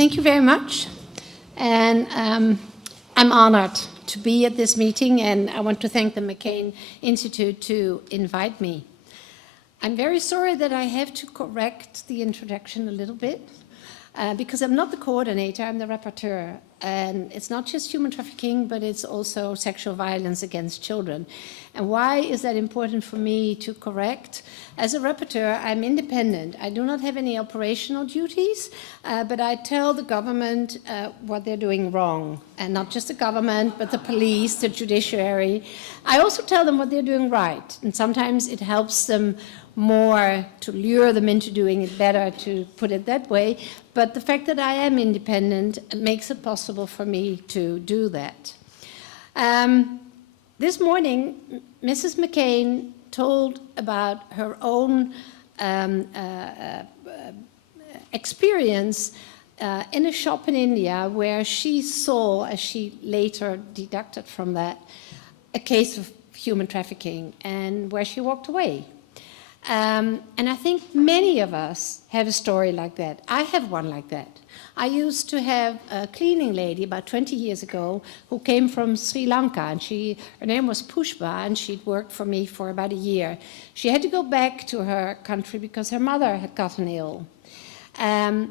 Thank you very much. And I'm honored to be at this meeting, and I want to thank the McCain Institute to invite me. I'm very sorry that I have to correct the introduction a little bit, because I'm not the coordinator, I'm the rapporteur. And it's not just human trafficking, but it's also sexual violence against children. And why is that important for me to correct? As a rapporteur, I'm independent. I do not have any operational duties, but I tell the government what they're doing wrong. And not just the government, but the police, the judiciary. I also tell them what they're doing right. And sometimes it helps them more to lure them into doing it better, to put it that way. But the fact that I am independent makes it possible for me to do that. This morning, Mrs. McCain told about her own experience in a shop in India where she saw, as she later deduced from that, a case of human trafficking, and where she walked away. And I think many of us have a story like that. I have one like that. I used to have a cleaning lady about 20 years ago who came from Sri Lanka, and her name was Pushpa, and she'd worked for me for about a year. She had to go back to her country because her mother had gotten ill. And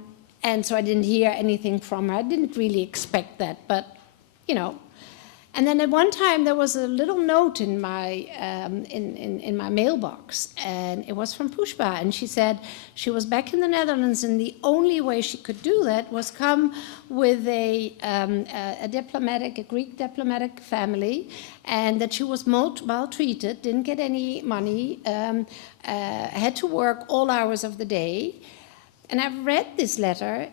so I didn't hear anything from her. I didn't really expect that, but, you know. And then at one time there was a little note in my mailbox, and it was from Pushpa, and she said she was back in the Netherlands, and the only way she could do that was come with a Greek diplomatic family, and that she was maltreated, didn't get any money, had to work all hours of the day. And I read this letter,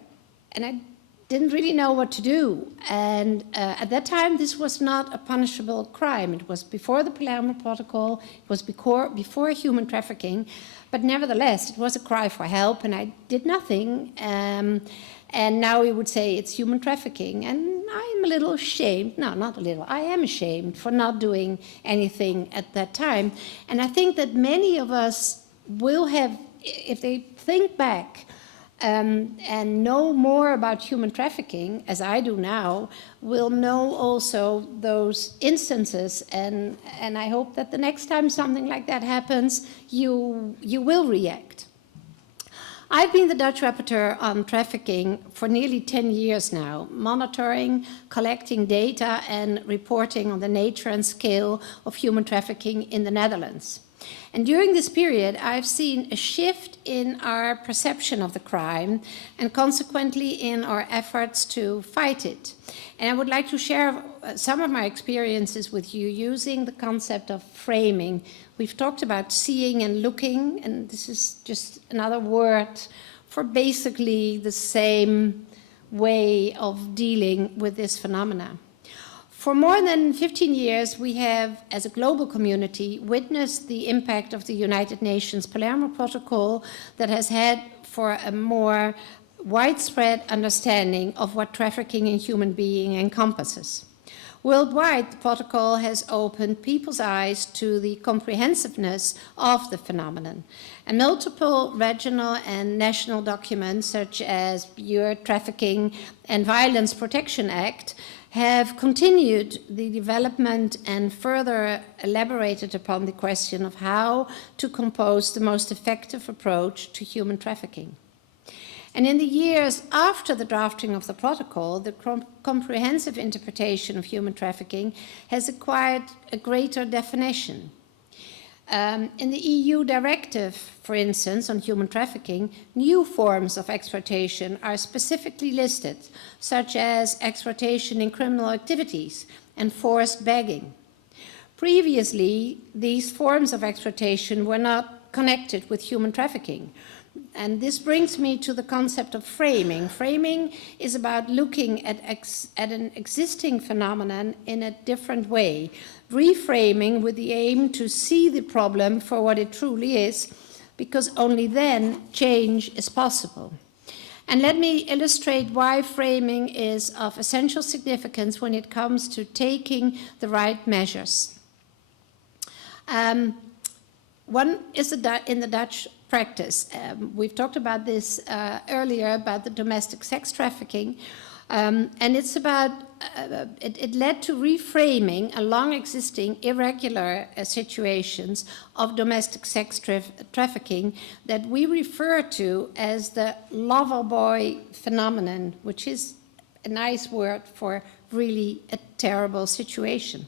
and I didn't really know what to do. And at that time, this was not a punishable crime. It was before the Palermo Protocol, it was before human trafficking, but nevertheless, it was a cry for help, and I did nothing. And now we would say it's human trafficking. And I'm a little ashamed, no, not a little, I am ashamed for not doing anything at that time. And I think that many of us will have, if they think back, and know more about human trafficking, as I do now, will know also those instances, and I hope that the next time something like that happens, you will react. I've been the Dutch rapporteur on trafficking for nearly 10 years now, monitoring, collecting data, and reporting on the nature and scale of human trafficking in the Netherlands. And during this period, I've seen a shift in our perception of the crime and consequently in our efforts to fight it. And I would like to share some of my experiences with you using the concept of framing. We've talked about seeing and looking, and this is just another word for basically the same way of dealing with this phenomena. For more than 15 years, we have, as a global community, witnessed the impact of the United Nations Palermo Protocol that has had for a more widespread understanding of what trafficking in human beings encompasses. Worldwide, the protocol has opened people's eyes to the comprehensiveness of the phenomenon, and multiple regional and national documents, such as your Trafficking and Violence Protection Act, have continued the development and further elaborated upon the question of how to compose the most effective approach to human trafficking. And in the years after the drafting of the protocol, the comprehensive interpretation of human trafficking has acquired a greater definition. In the EU directive, for instance, on human trafficking, new forms of exploitation are specifically listed, such as exploitation in criminal activities and forced begging. Previously, these forms of exploitation were not connected with human trafficking. And this brings me to the concept of framing. Framing is about looking at an existing phenomenon in a different way, reframing with the aim to see the problem for what it truly is, because only then change is possible. And let me illustrate why framing is of essential significance when it comes to taking the right measures. One is in the Dutch practice. We've talked about this earlier, about the domestic sex trafficking, and it's about, it led to reframing a long-existing irregular situations of domestic sex trafficking that we refer to as the lover boy phenomenon, which is a nice word for really a terrible situation.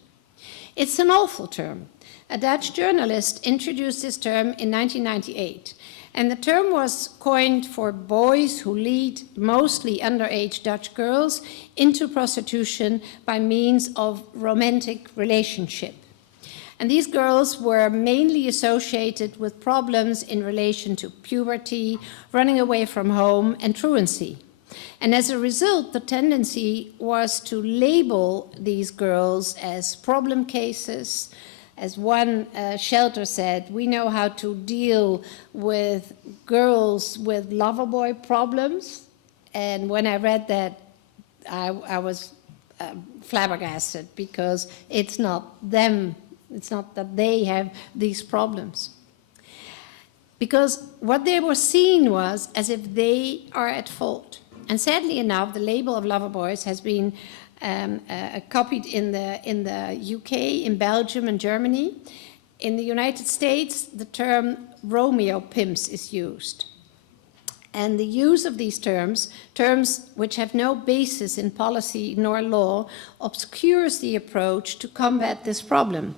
It's an awful term. A Dutch journalist introduced this term in 1998, and the term was coined for boys who lead mostly underage Dutch girls into prostitution by means of romantic relationship. And these girls were mainly associated with problems in relation to puberty, running away from home, and truancy. And as a result, the tendency was to label these girls as problem cases. As one shelter said, we know how to deal with girls with lover boy problems. And when I read that, I was flabbergasted, because it's not them, it's not that they have these problems. Because what they were seeing was as if they are at fault. And sadly enough, the label of lover boys has been copied in the UK, in Belgium and Germany. In the United States, the term Romeo pimps is used. And the use of these terms which have no basis in policy nor law, obscures the approach to combat this problem.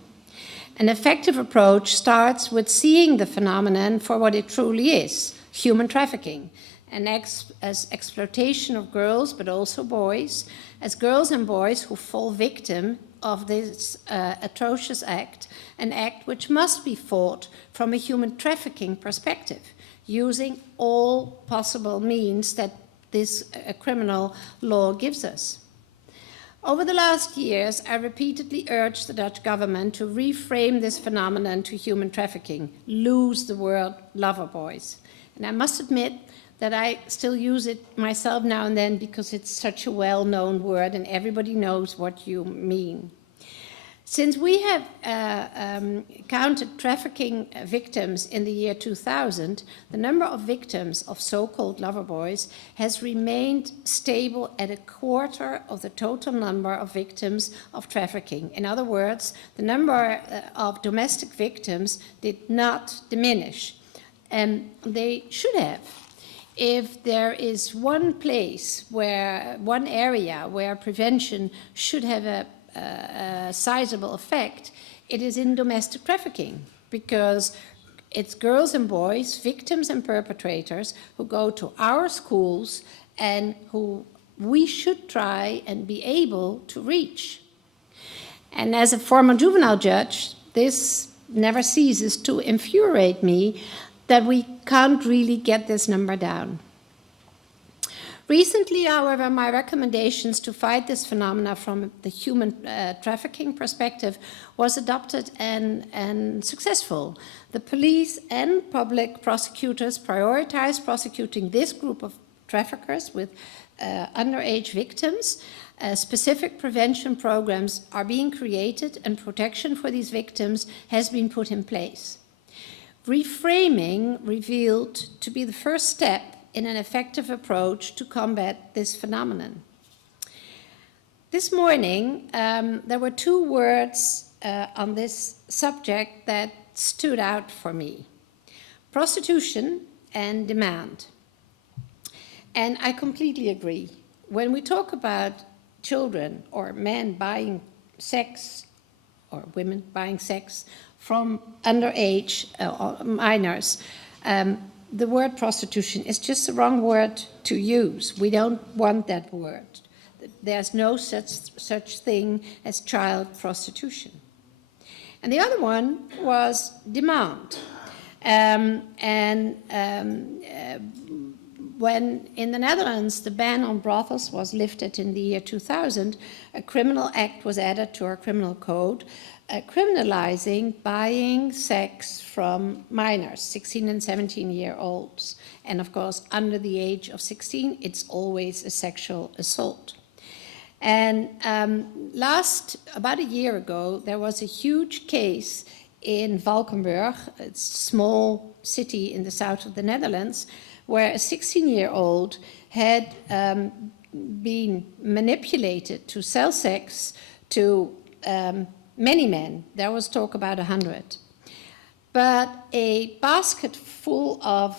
An effective approach starts with seeing the phenomenon for what it truly is, human trafficking, as exploitation of girls, but also boys, as girls and boys who fall victim of this atrocious act, an act which must be fought from a human trafficking perspective, using all possible means that this criminal law gives us. Over the last years, I repeatedly urged the Dutch government to reframe this phenomenon to human trafficking, lose the word lover boys. And I must admit that I still use it myself now and then, because it's such a well-known word and everybody knows what you mean. Since we have counted trafficking victims in the year 2000, the number of victims of so-called lover boys has remained stable at a quarter of the total number of victims of trafficking. In other words, the number of domestic victims did not diminish, and they should have. If there is one place one area where prevention should have a sizable effect, it is in domestic trafficking, because it's girls and boys, victims and perpetrators, who go to our schools and who we should try and be able to reach. And as a former juvenile judge, this never ceases to infuriate me that we can't really get this number down. Recently, however, my recommendations to fight this phenomena from the human trafficking perspective was adopted and successful. The police and public prosecutors prioritized prosecuting this group of traffickers with underage victims. Specific prevention programs are being created and protection for these victims has been put in place. Reframing revealed to be the first step in an effective approach to combat this phenomenon. This morning, there were two words on this subject that stood out for me: prostitution and demand. And I completely agree. When we talk about children or men buying sex, or women buying sex from underage minors, the word prostitution is just the wrong word to use. We don't want that word. There's no such thing as child prostitution. And the other one was demand. When in the Netherlands the ban on brothels was lifted in the year 2000, a criminal act was added to our criminal code, criminalizing buying sex from minors, 16 and 17-year-olds. And of course, under the age of 16, it's always a sexual assault. And about a year ago, there was a huge case in Valkenburg, a small city in the south of the Netherlands, where a 16-year-old had been manipulated to sell sex to many men. There was talk about 100. But a basket full of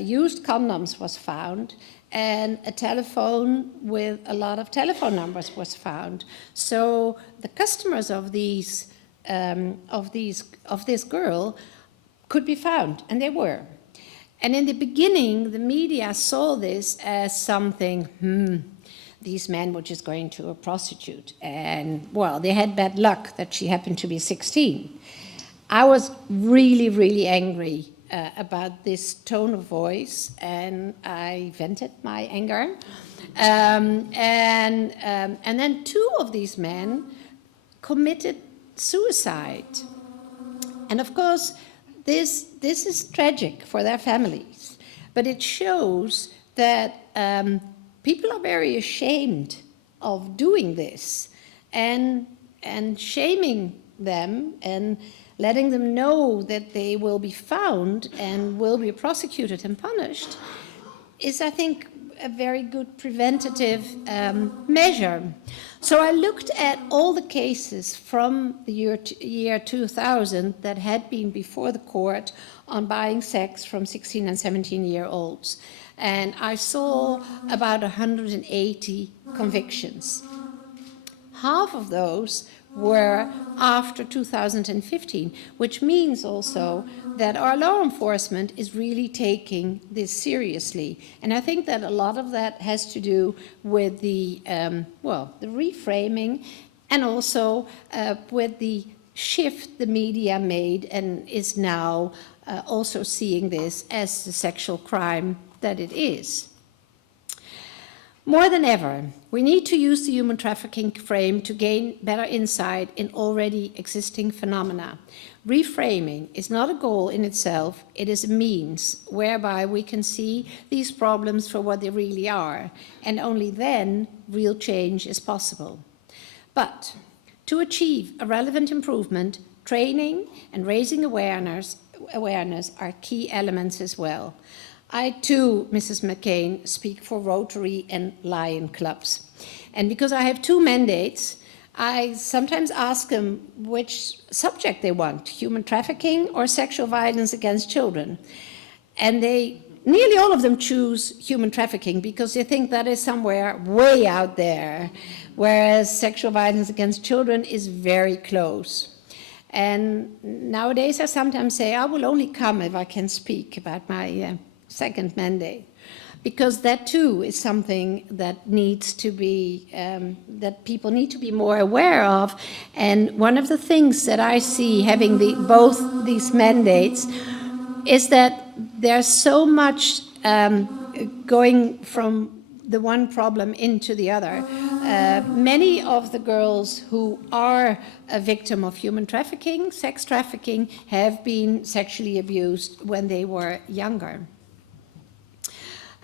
used condoms was found, and a telephone with a lot of telephone numbers was found. So the customers of this girl could be found, and they were. And in the beginning, the media saw this as something, these men were just going to a prostitute. And, well, they had bad luck that she happened to be 16. I was really, really angry about this tone of voice, and I vented my anger. And then two of these men committed suicide. And of course, this is tragic for their families, but it shows that people are very ashamed of doing this, and shaming them and letting them know that they will be found and will be prosecuted and punished is, I think, a very good preventative measure. So I looked at all the cases from the year 2000 that had been before the court on buying sex from 16 and 17-year-olds. And I saw about 180 convictions. Half of those were after 2015, which means also that our law enforcement is really taking this seriously. And I think that a lot of that has to do with the reframing, and also with the shift the media made, and is now also seeing this as the sexual crime that it is. More than ever, we need to use the human trafficking frame to gain better insight in already existing phenomena. Reframing is not a goal in itself, it is a means whereby we can see these problems for what they really are, and only then real change is possible. But to achieve a relevant improvement, training and raising awareness are key elements as well. I too, Mrs. McCain, speak for Rotary and Lion clubs. And because I have two mandates, I sometimes ask them which subject they want, human trafficking or sexual violence against children. And nearly all of them choose human trafficking because they think that is somewhere way out there, whereas sexual violence against children is very close. And nowadays I sometimes say, I will only come if I can speak about my second mandate, because that too is something that needs to be, that people need to be more aware of. And one of the things that I see having both these mandates is that there's so much going from the one problem into the other. Many of the girls who are a victim of human trafficking, sex trafficking, have been sexually abused when they were younger.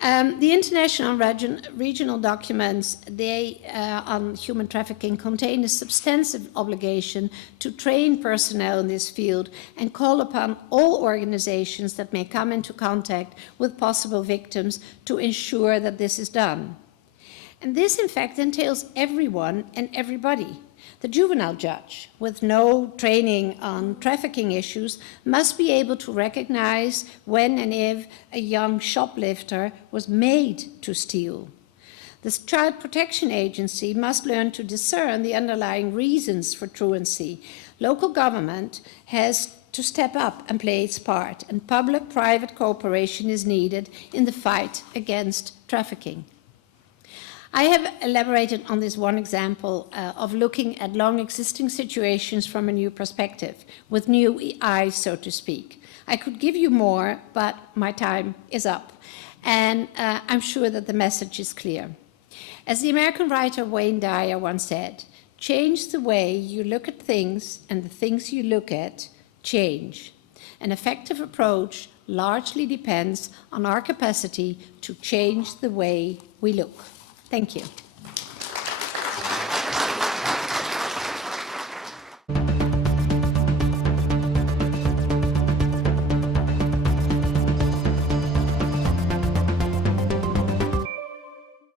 The international and regional documents on human trafficking contain a substantive obligation to train personnel in this field and call upon all organizations that may come into contact with possible victims to ensure that this is done. And this, in fact, entails everyone and everybody. The juvenile judge, with no training on trafficking issues, must be able to recognize when and if a young shoplifter was made to steal. The Child Protection Agency must learn to discern the underlying reasons for truancy. Local government has to step up and play its part, and public-private cooperation is needed in the fight against trafficking. I have elaborated on this one example of looking at long-existing situations from a new perspective, with new eyes, so to speak. I could give you more, but my time is up, and I'm sure that the message is clear. As the American writer Wayne Dyer once said, change the way you look at things, and the things you look at change. An effective approach largely depends on our capacity to change the way we look. Thank you.